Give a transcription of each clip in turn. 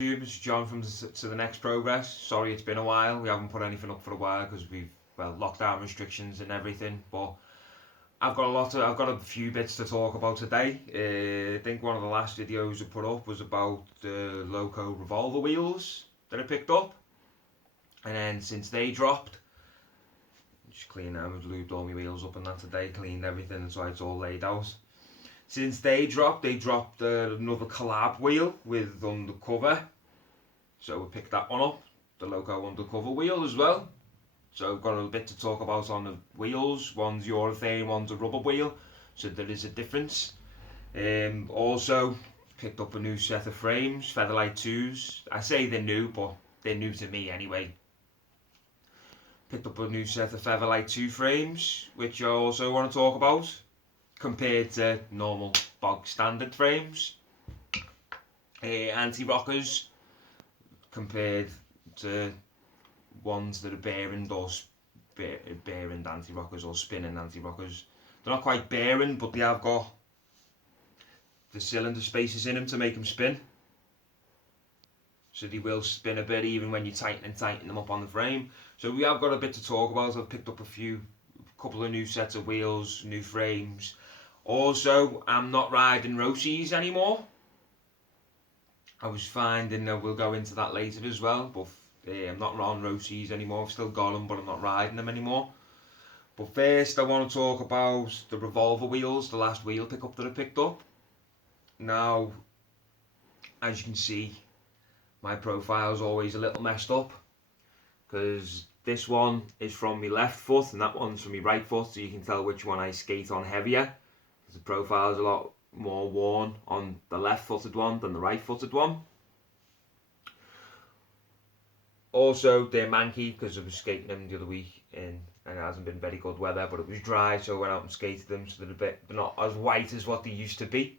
It's John from To The Next Progress. Sorry it's been a while, we haven't put anything up for a while because we've, lockdown restrictions and everything, but I've got a few bits to talk about today. I think one of the last videos I put up was about the Loco revolver wheels that I picked up, and then since they dropped, just cleaned them, I've lubed all my wheels up and that today, cleaned everything so it's all laid out. Since they dropped another collab wheel with Undercover. So we picked that one up, the Loco Undercover wheel as well. So I've got a bit to talk about on the wheels. One's urethane, one's a rubber wheel. So there is a difference. Also picked up a new set of frames, Featherlight 2s. I say they're new, but they're new to me anyway. Picked up a new set of Featherlight 2 frames, which I also want to talk about, compared to normal bog standard frames. Anti-rockers compared to ones that are bearing or bearing anti-rockers or spinning anti-rockers. They're not quite bearing, but they have got the cylinder spaces in them to make them spin. So they will spin a bit even when you tighten them up on the frame. So we have got a bit to talk about. I've picked up a couple of new sets of wheels, new frames. Also, I'm not riding Roces anymore. I was finding that we'll go into that later as well, but I'm not on Roces anymore. I've still got them, but I'm not riding them anymore. But first, I want to talk about the revolver wheels, the last wheel pickup that I picked up. Now, as you can see, my profile is always a little messed up because this one is from my left foot and that one's from my right foot, so you can tell which one I skate on heavier. The profile is a lot more worn on the left-footed one than the right-footed one. Also, they're manky because I was skating them the other week and it hasn't been very good weather, but it was dry, so I went out and skated them, so they're not as white as what they used to be.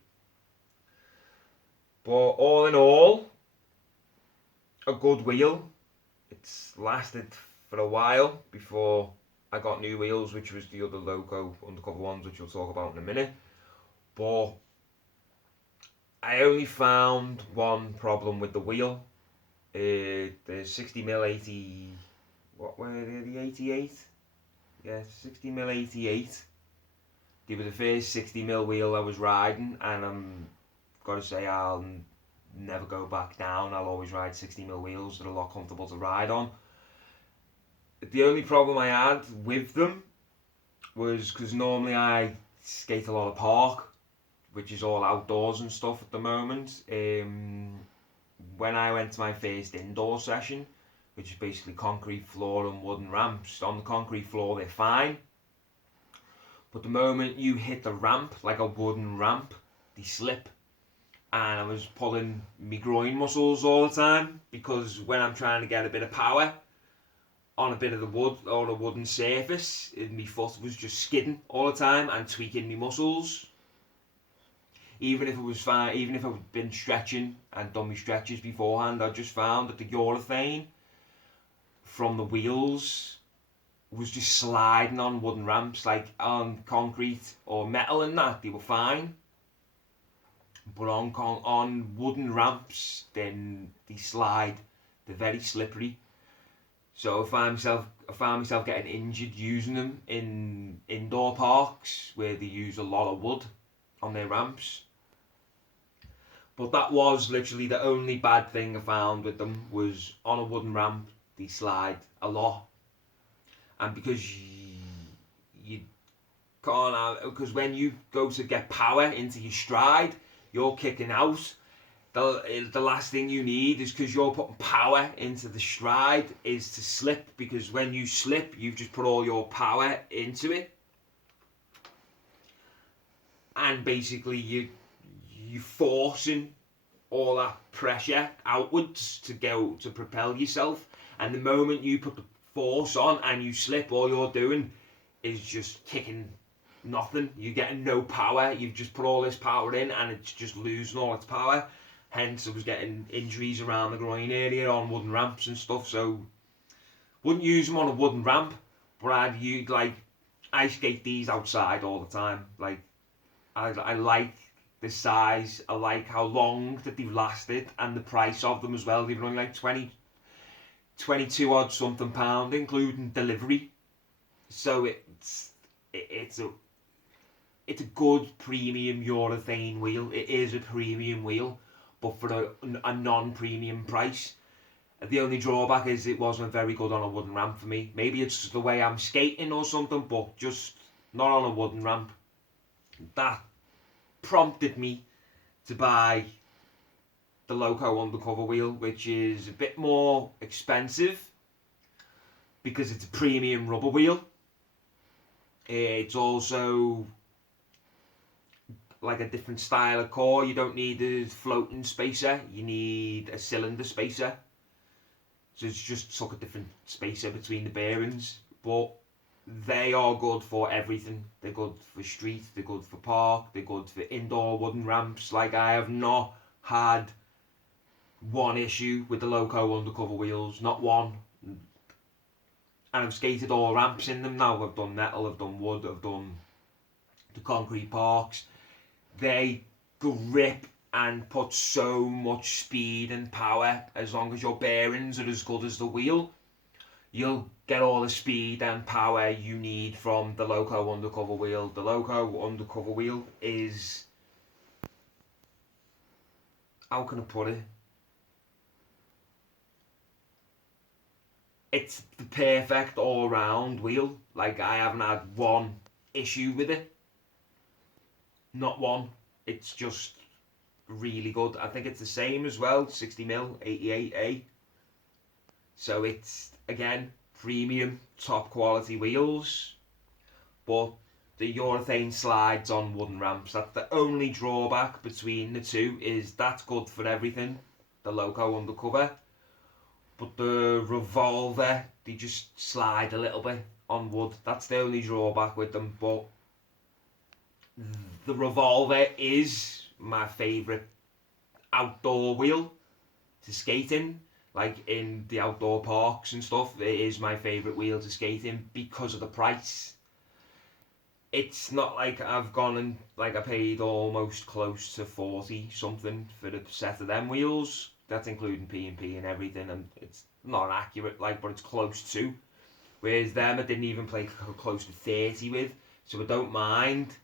But all in all, a good wheel. It's lasted for a while before I got new wheels, which was the other Loco Undercover ones, which we'll talk about in a minute. But I only found one problem with the wheel. The 60mm 80, what were they, the 88? Yeah, 60mm 88. They were the first 60mm wheel I was riding, and I'm gotta say I'll never go back down. I'll always ride 60mm wheels. They're a lot comfortable to ride on. The only problem I had with them was because normally I skate a lot of park, which is all outdoors and stuff at the moment. When I went to my first indoor session, which is basically concrete floor and wooden ramps, on the concrete floor they're fine, but the moment you hit the ramp, like a wooden ramp, they slip, and I was pulling my groin muscles all the time because when I'm trying to get a bit of power on a bit of the wood or a wooden surface, my foot was just skidding all the time and tweaking my muscles. Even if it was fine, even if I'd been stretching and done my stretches beforehand, I just found that the urethane from the wheels was just sliding on wooden ramps, like on concrete or metal and that, they were fine. But on wooden ramps, then they slide, they're very slippery. So I found myself getting injured using them in indoor parks where they use a lot of wood on their ramps. But that was literally the only bad thing I found with them, was on a wooden ramp they slide a lot, and because you can't, because when you go to get power into your stride, you're kicking out. The last thing you need is, because you're putting power into the stride, is to slip, because when you slip you've just put all your power into it, and basically you forcing all that pressure outwards to go to propel yourself, and the moment you put the force on and you slip, all you're doing is just kicking nothing. You're getting no power. You've just put all this power in and it's just losing all its power. Hence I was getting injuries around the groin area on wooden ramps and stuff. So wouldn't use them on a wooden ramp, but I skate these outside all the time. Like I like the size, I like how long that they've lasted, and the price of them as well. They've only like 22 odd something pound, including delivery. So it's a good premium urethane wheel. It is a premium wheel, but for a non-premium price. The only drawback is it wasn't very good on a wooden ramp for me. Maybe it's just the way I'm skating or something, but just not on a wooden ramp. That prompted me to buy the Loco undercover wheel, which is a bit more expensive because it's a premium rubber wheel. It's also like a different style of core. You don't need a floating spacer, you need a cylinder spacer. So it's just like a different spacer between the bearings. But they are good for everything. They're good for street, they're good for park, they're good for indoor wooden ramps. Like, I have not had one issue with the Loco undercover wheels, not one. And I've skated all ramps in them now. I've done metal, I've done wood, I've done the concrete parks. They grip and put so much speed and power. As long as your bearings are as good as the wheel, you'll get all the speed and power you need from the Loco undercover wheel. The Loco undercover wheel is, how can I put it? It's the perfect all-round wheel. Like, I haven't had one issue with it. Not one. It's just really good. I think it's the same as well, 60mm 88A. So it's, again, premium, top quality wheels, but the urethane slides on wooden ramps. That's the only drawback between the two, is that's good for everything, the Loco undercover, but the revolver, they just slide a little bit on wood. That's the only drawback with them. But the revolver is my favourite outdoor wheel to skate in. Like, in the outdoor parks and stuff, it is my favourite wheel to skate in because of the price. It's not like I've gone and, like, I paid almost close to 40 something for the set of them wheels. That's including P&P and everything, and it's not accurate, like, but it's close to. Whereas them, I didn't even play close to 30 with, so I don't mind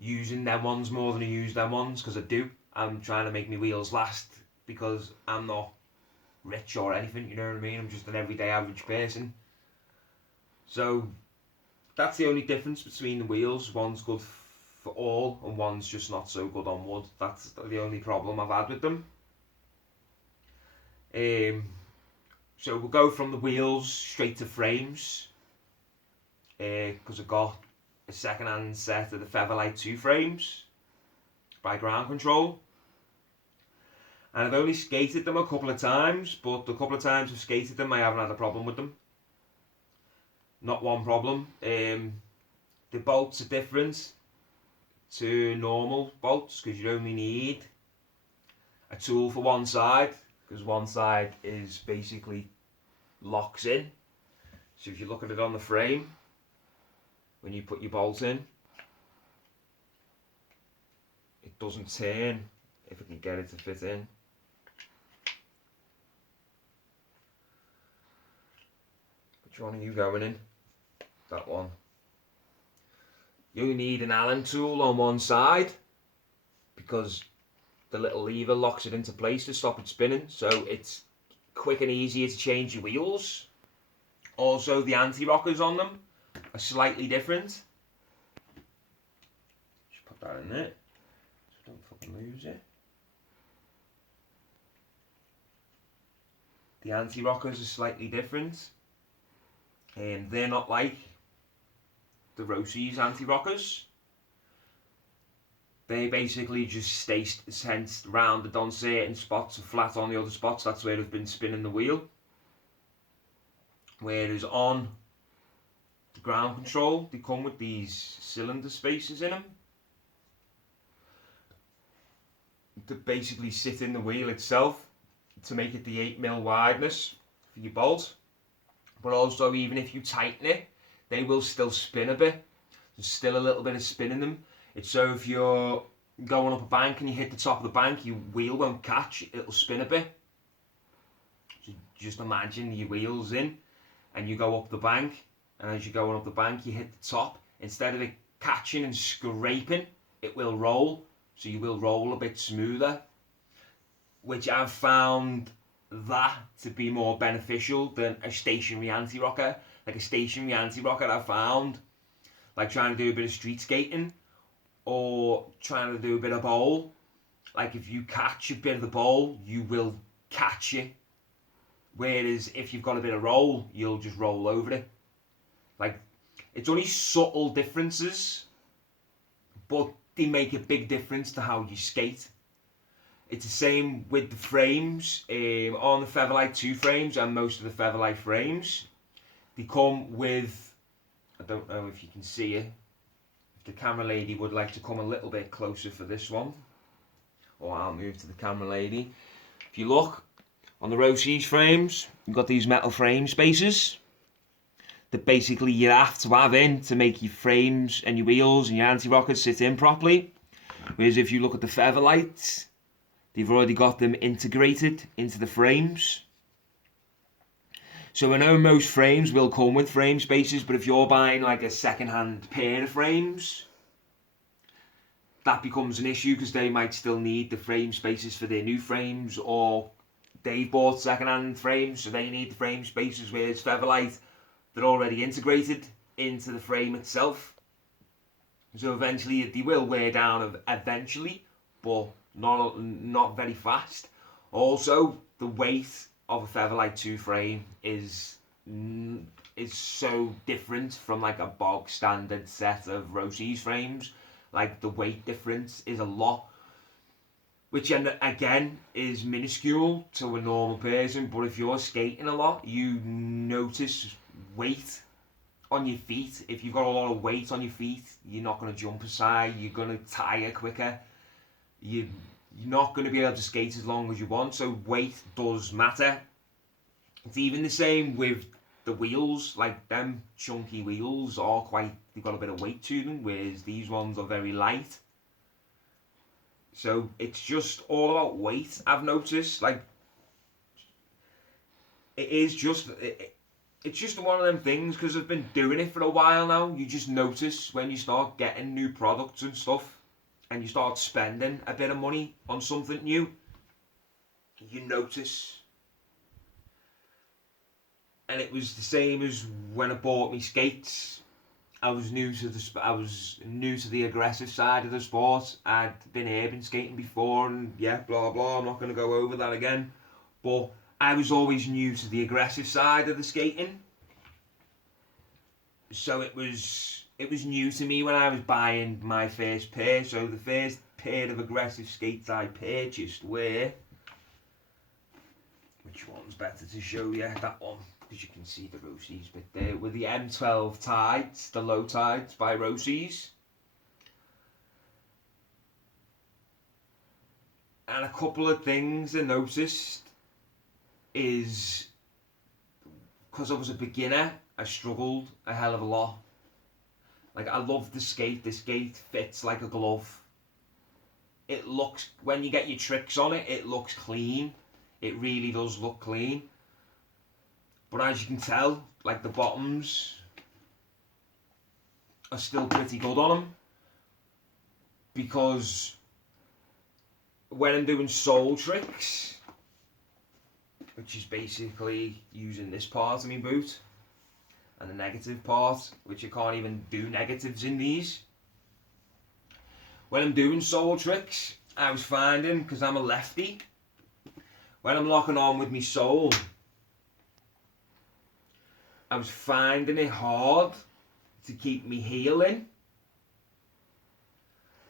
using them ones more than I use them ones, because I do. I'm trying to make my wheels last, because I'm not rich or anything, you know what I mean? I'm just an everyday average person. So that's the only difference between the wheels. One's good for all, and one's just not so good on wood. That's the only problem I've had with them. So we'll go from the wheels straight to frames, because I got a second-hand set of the Featherlight 2 frames by Ground Control, and I've only skated them a couple of times, but the couple of times I've skated them, I haven't had a problem with them. Not one problem. The bolts are different to normal bolts, because you only need a tool for one side, because one side is basically locks in. So if you look at it on the frame, when you put your bolt in, it doesn't turn if I can get it to fit in. Which one are you going in? That one. You need an Allen tool on one side, because the little lever locks it into place to stop it spinning, so it's quick and easier to change your wheels. Also, the anti-rockers on them are slightly different. Just put that in there, so don't fucking lose it. The anti-rockers are slightly different, and they're not like the Rossi's anti-rockers. They basically just stay rounded on certain spots and flat on the other spots. That's where they've been spinning the wheel. Whereas on the Ground Control, they come with these cylinder spacers in them to basically sit in the wheel itself to make it the 8mm wideness for your bolt. But also, even if you tighten it, they will still spin a bit. There's still a little bit of spin in them. It's so if you're going up a bank and you hit the top of the bank, your wheel won't catch, it'll spin a bit. So just imagine your wheel's in and you go up the bank, and as you're going up the bank you hit the top. Instead of it catching and scraping, it will roll, so you will roll a bit smoother, which I've found that to be more beneficial than a stationary anti-rocker. Like a stationary anti-rocker I've found, like trying to do a bit of street skating or trying to do a bit of bowl, like if you catch a bit of the bowl, you will catch it. Whereas if you've got a bit of roll, you'll just roll over it. Like, it's only subtle differences, but they make a big difference to how you skate. It's the same with the frames. On the Featherlight 2 frames and most of the Featherlight frames, they come with, I don't know if you can see it, if the camera lady would like to come a little bit closer for this one, or I'll move to the camera lady. If you look on the Rosys frames, you've got these metal frame spacers that basically you have to have in to make your frames and your wheels and your anti-rockers sit in properly. Whereas if you look at the Featherlights, they've already got them integrated into the frames. So I know most frames will come with frame spacers, but if you're buying like a second-hand pair of frames, that becomes an issue because they might still need the frame spacers for their new frames, or they've bought second-hand frames, so they need the frame spacers, whereas Featherlight, they're already integrated into the frame itself. So eventually they will wear down eventually, but not very fast. Also, the weight of a Featherlight 2 frame is so different from like a bog standard set of Rosys frames. Like, the weight difference is a lot, which again is minuscule to a normal person, but if you're skating a lot, you notice weight on your feet. If you've got a lot of weight on your feet, you're not going to jump as high, you're going to tire quicker, you're not going to be able to skate as long as you want, so weight does matter. It's even the same with the wheels. Like, them chunky wheels are they've got a bit of weight to them, whereas these ones are very light. So it's just all about weight, I've noticed. Like, it's just one of them things, because I've been doing it for a while now. You just notice when you start getting new products and stuff, and you start spending a bit of money on something new, you notice. And it was the same as when I bought me skates. I was new to the aggressive side of the sport. I'd been urban skating before, and yeah, blah blah. I'm not going to go over that again. But I was always new to the aggressive side of the skating, so it was new to me when I was buying my first pair. So the first pair of aggressive skates I purchased were, which one's better to show you? That one, because you can see the Rosys bit there, with the M12 Tides, the low tides by Rosys. And a couple of things I noticed is, because I was a beginner, I struggled a hell of a lot. Like, I love the skate fits like a glove. It looks, when you get your tricks on it, it looks clean. It really does look clean. But as you can tell, like, the bottoms are still pretty good on them, because when I'm doing sole tricks, which is basically using this part of my boot and the negative part, which I can't even do negatives in these. When I'm doing sole tricks, I was finding, because I'm a lefty, when I'm locking on with my sole, I was finding it hard to keep me heel in.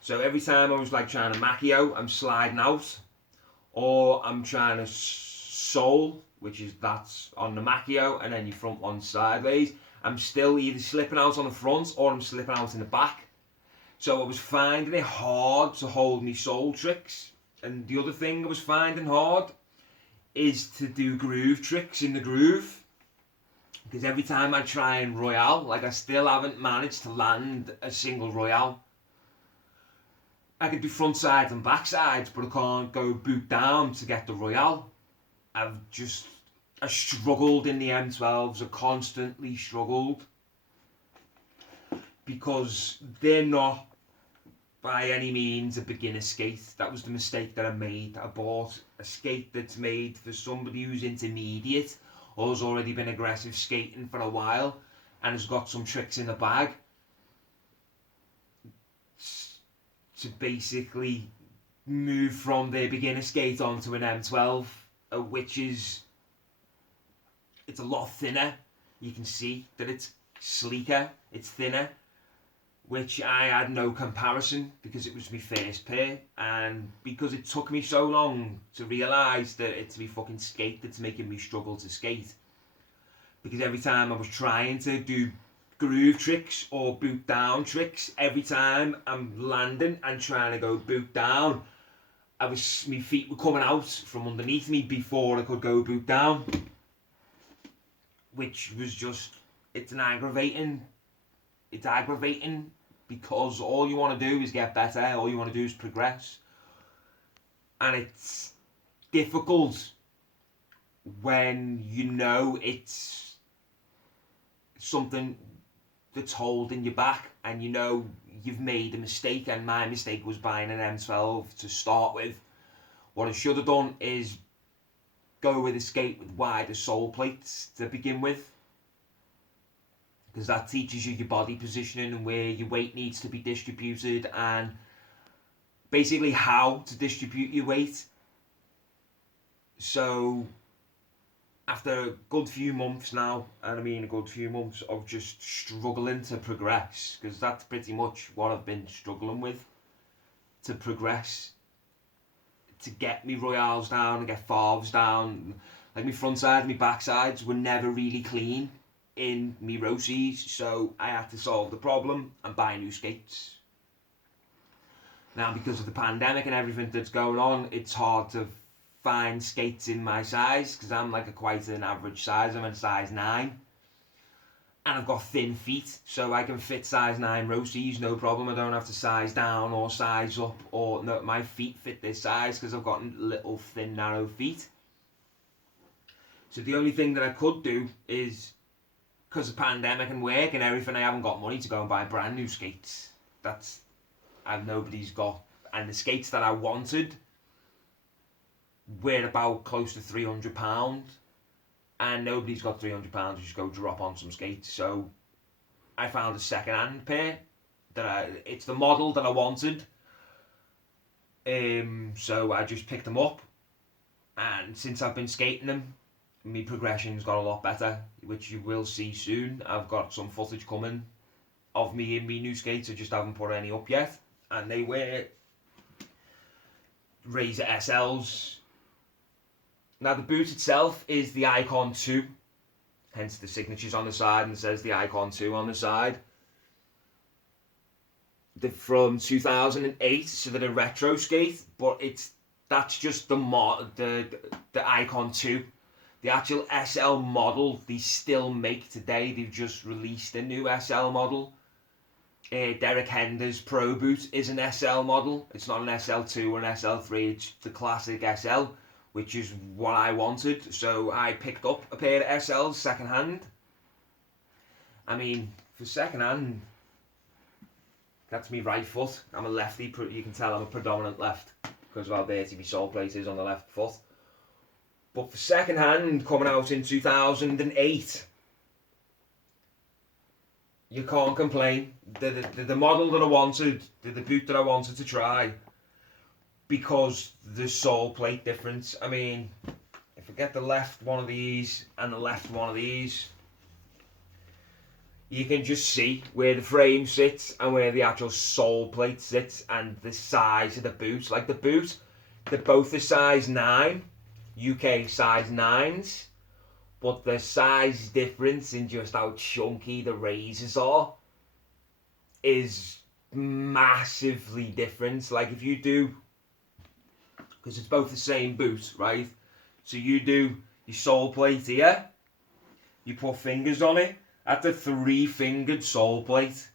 So every time I was like trying to macchio, I'm sliding out, or I'm trying to sole, which is that's on the macchio, and then your front one sideways. I'm still either slipping out on the front or I'm slipping out in the back. So I was finding it hard to hold me sole tricks. And the other thing I was finding hard is to do groove tricks in the groove. Because every time I try and royale, like, I still haven't managed to land a single royale. I can do front sides and back sides, but I can't go boot down to get the Royale. I struggled in the M12s. I constantly struggled because they're not by any means a beginner skate. That was the mistake that I made. I bought a skate that's made for somebody who's intermediate or has already been aggressive skating for a while and has got some tricks in the bag to basically move from their beginner skate onto an M12, which is, it's a lot thinner. You can see that it's sleeker, it's thinner, which I had no comparison because it was my first pair, and because it took me so long to realise that it's my fucking skate that's making me struggle to skate. Because every time I was trying to do groove tricks or boot down tricks, every time I'm landing and trying to go boot down, my feet were coming out from underneath me before I could go boot down, which was just, it's aggravating because all you want to do is get better, all you want to do is progress, and it's difficult when you know it's something that's holding you back and you know you've made a mistake. And my mistake was buying an M12 to start with. What I should have done is go with a skate with wider sole plates to begin with, because that teaches you your body positioning and where your weight needs to be distributed and basically how to distribute your weight. So after a good few months now, and I mean a good few months of just struggling to progress, because that's pretty much what I've been struggling with, to progress, to get me Royales down and get Favres down. Like my front side, my back sides were never really clean in me Rossis, so I had to solve the problem and buy new skates. Now, because of the pandemic and everything that's going on, it's hard to find skates in my size, because I'm like quite an average size. I'm a size 9 and I've got thin feet, so I can fit size 9 Rossis no problem. I don't have to size down or size up, or no, my feet fit this size because I've got little thin narrow feet. So the only thing that I could do is, because of pandemic and work and everything, I haven't got money to go and buy brand new skates. Nobody's got, and the skates that I wanted were about close to £300, and nobody's got £300 to just go drop on some skates. So I found a second-hand pair it's the model that I wanted. So I just picked them up, and since I've been skating them, my progression's got a lot better, which you will see soon. I've got some footage coming of me in me new skates. I just haven't put any up yet, and they were Razor SLs. Now the boot itself is the Icon 2, hence the signatures on the side, and it says the Icon 2 on the side. They're from 2008, so they're a retro skate, but that's just the Icon 2. The actual SL model they still make today. They've just released a new SL model. Derek Hender's Pro Boot is an SL model. It's not an SL2 or an SL3, it's the classic SL, which is what I wanted. So I picked up a pair of SLs second hand. I mean, for second hand, that's me right foot. I'm a lefty, you can tell I'm a predominant left because of how dirty my sole plate is on the left foot. But for second hand, coming out in 2008, you can't complain. The model that I wanted, the boot that I wanted to try, because the sole plate difference. I mean, if I get the left one of these and the left one of these, you can just see where the frame sits and where the actual sole plate sits and the size of the boot. Like the boot, they're both a size 9, UK size 9s, but the size difference in just how chunky the razors are is massively different. Like if you do, because it's both the same boot, right? So you do your sole plate here, you put fingers on it, that's a 3-fingered sole plate.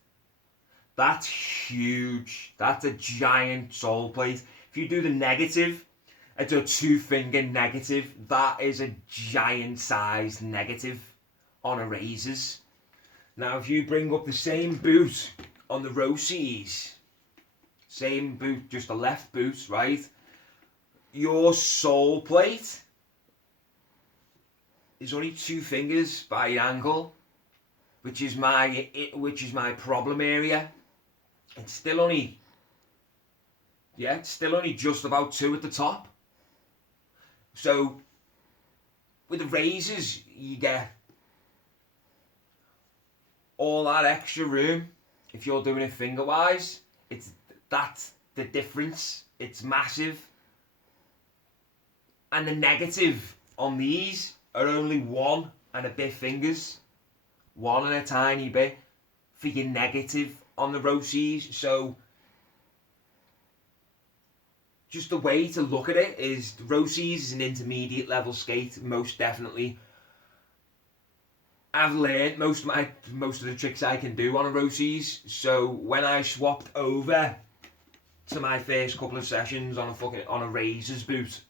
That's huge. That's a giant sole plate. If you do the negative, it's a 2-finger negative. That is a giant sized negative on a razors. Now, if you bring up the same boot on the Rossis, same boot, just a left boot, right? Your sole plate is only 2 fingers by angle, which is my problem area. It's still only just about 2 at the top. So with the razors, you get all that extra room. If you're doing it finger wise, that's the difference. It's massive. And the negative on these are only 1 and a bit fingers, 1 and a tiny bit for your negative on the Rossis. So just the way to look at it is Rossis is an intermediate level skate, most definitely. I've learned most of the tricks I can do on a Rossis. So when I swapped over to my first couple of sessions on a razors boot,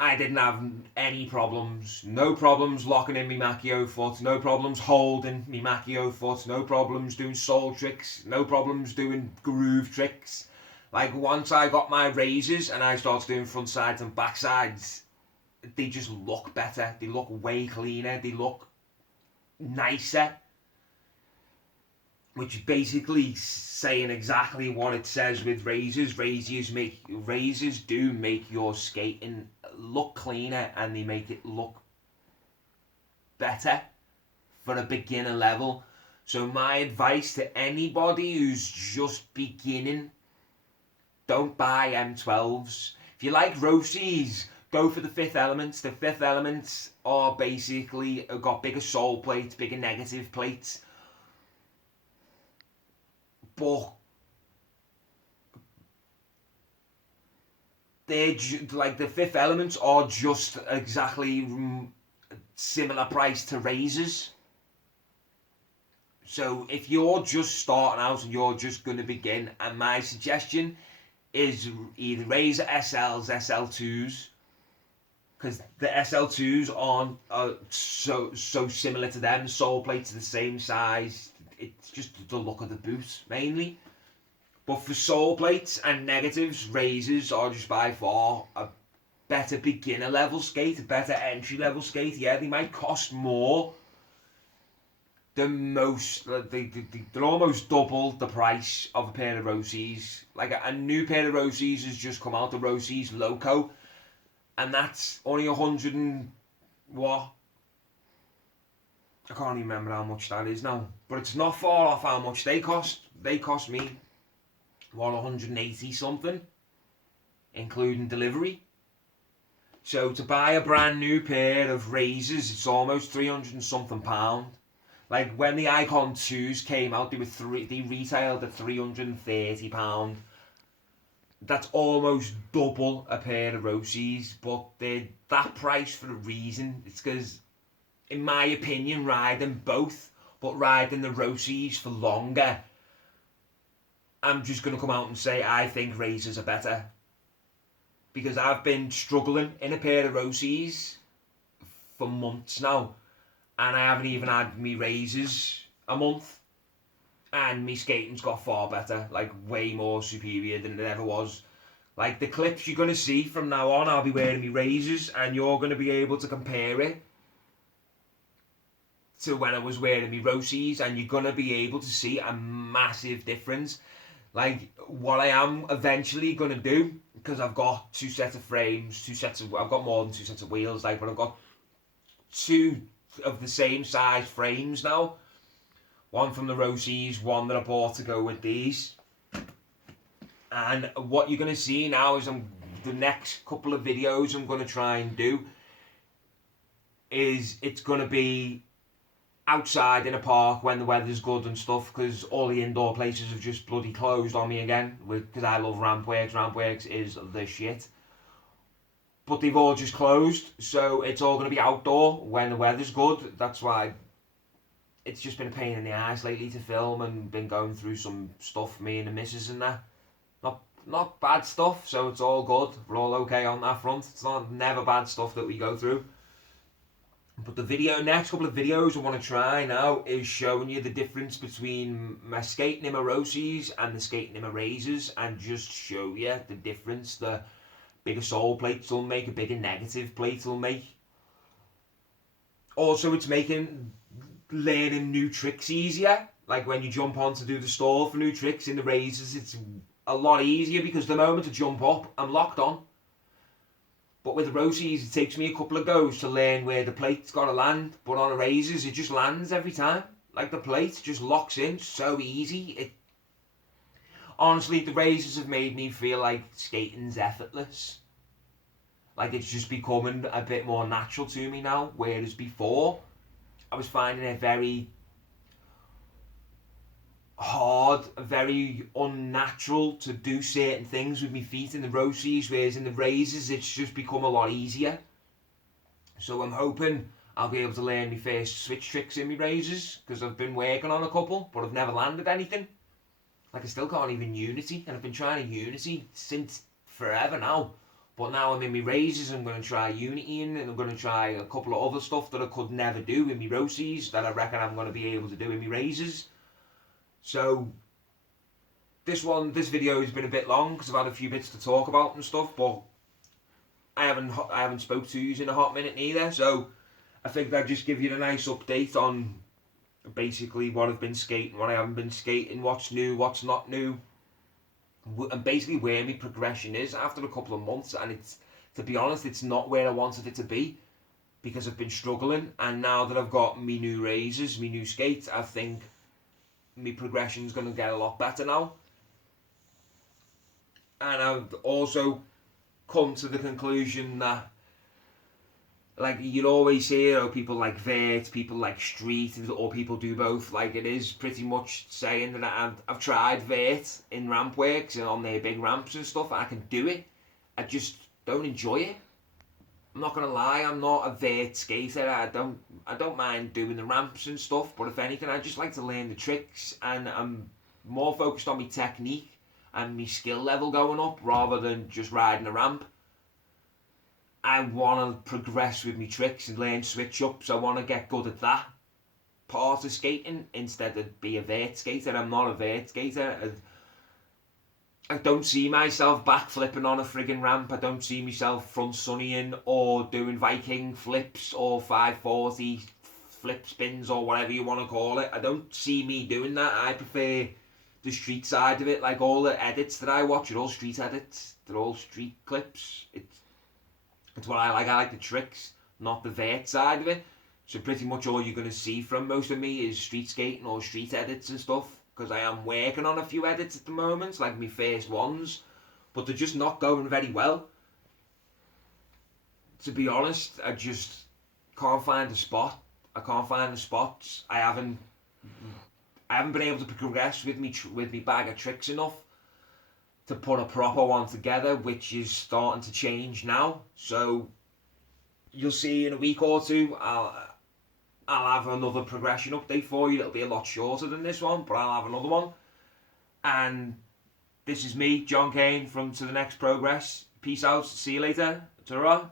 I didn't have any problems. No problems locking in my Macchio foot. No problems holding my Macchio foot. No problems doing sole tricks. No problems doing groove tricks. Like, once I got my razors and I started doing front sides and back sides, they just look better. They look way cleaner. They look nicer. Which is basically saying exactly what it says with razors. Razors do make your skating look cleaner, and they make it look better for a beginner level. So my advice to anybody who's just beginning, don't buy M12s. If you like Rossis, go for the Fifth Elements. The Fifth Elements are basically got bigger sole plates, bigger negative plates. But they're like the Fifth Elements are just exactly similar price to razors. So if you're just starting out and you're just going to begin, and my suggestion is either razor SLs, SL2s, because the SL2s aren't so similar to them. The sole plates are the same size. It's just the look of the boot mainly. But for sole plates and negatives, razors are just by far a better beginner level skate, a better entry level skate. Yeah, they might cost more than most. They're almost double the price of a pair of Rossis. Like a new pair of Rossis has just come out, the Rossis Loco, and that's only 100 and what? I can't even remember how much that is now, but it's not far off how much they cost. They cost me, 180 something, including delivery. So to buy a brand new pair of razors, it's almost 300 and something pound. Like when the Icon 2s came out, they retailed at £330. That's almost double a pair of Rossis, but they're that price for a reason. It's because, in my opinion, riding both, but riding the Rossis for longer, I'm just going to come out and say I think razors are better. Because I've been struggling in a pair of Rossis for months now, and I haven't even had me razors a month, and me skating's got far better, like way more superior than it ever was. Like the clips you're going to see from now on, I'll be wearing me razors, and you're going to be able to compare it to when I was wearing me Rossis, and you're going to be able to see a massive difference. Like what I am eventually going to do, because I've got 2 sets of frames, I've got more than 2 sets of wheels, like, but I've got 2 of the same size frames now. One from the Rossis, one that I bought to go with these. And what you're going to see now is the next couple of videos I'm going to try and do is it's going to be outside in a park when the weather's good and stuff, because all the indoor places have just bloody closed on me again, because I love Rampworks. Rampworks is the shit, but they've all just closed, so it's all going to be outdoor when the weather's good. That's why it's just been a pain in the ass lately to film, and been going through some stuff, me and the missus and that. Not bad stuff, so it's all good. We're all okay on that front. It's not never bad stuff that we go through. But the next couple of videos I want to try now is showing you the difference between my skating Rossis and the skating Razors, and just show you the difference the bigger sole plates will make, a bigger negative plate will make. Also, it's making learning new tricks easier. Like when you jump on to do the stall for new tricks in the Razors, it's a lot easier because the moment I jump up, I'm locked on. But with the Rossis, it takes me a couple of goes to learn where the plate's got to land. But on the Razors, it just lands every time. Like the plate just locks in so easy. Honestly, the Razors have made me feel like skating's effortless. Like it's just becoming a bit more natural to me now. Whereas before, I was finding it very hard, very unnatural to do certain things with my feet in the Rossis, whereas in the Razors it's just become a lot easier. So I'm hoping I'll be able to learn my first switch tricks in my Razors, because I've been working on a couple, but I've never landed anything. Like I still can't even Unity, and I've been trying to Unity since forever now. But now I'm in my Razors, I'm going to try Unity and I'm going to try a couple of other stuff that I could never do in my Rossis that I reckon I'm going to be able to do in my Razors. So this video has been a bit long because I've had a few bits to talk about and stuff, but I haven't spoke to you in a hot minute neither. So I think I'd just give you a nice update on basically what I've been skating, what I haven't been skating, what's new, what's not new, and basically where my progression is after a couple of months. And it's, to be honest, it's not where I wanted it to be because I've been struggling. And now that I've got me new Razors, me new skates, I think my progression's going to get a lot better now. And I've also come to the conclusion that, like, you'd always hear people like vert, people like street, or people do both. Like, it is pretty much saying that I've tried vert in ramp works and on their big ramps and stuff. I can do it. I just don't enjoy it. I'm not gonna lie, I'm not a vert skater. I don't mind doing the ramps and stuff, but if anything, I just like to learn the tricks, and I'm more focused on my technique and my skill level going up rather than just riding a ramp. I want to progress with my tricks and learn switch ups. I want to get good at that part of skating instead of be a vert skater. I'm not a vert skater. I don't see myself backflipping on a friggin' ramp. I don't see myself front sunnying or doing Viking flips or 540 flip spins or whatever you want to call it. I don't see me doing that. I prefer the street side of it. Like all the edits that I watch are all street edits. They're all street clips. It's what I like. I like the tricks, not the vert side of it. So pretty much all you're going to see from most of me is street skating or street edits and stuff. Because I am working on a few edits at the moment, like my first ones, but they're just not going very well. To be honest, I just can't find a spot. I can't find the spots. I haven't been able to progress with me bag of tricks enough to put a proper one together, which is starting to change now. So you'll see in a week or two, I'll have another progression update for you. It'll be a lot shorter than this one, but I'll have another one. And this is me, John Kane, from To The Next Progress. Peace out. See you later. Ta-ra.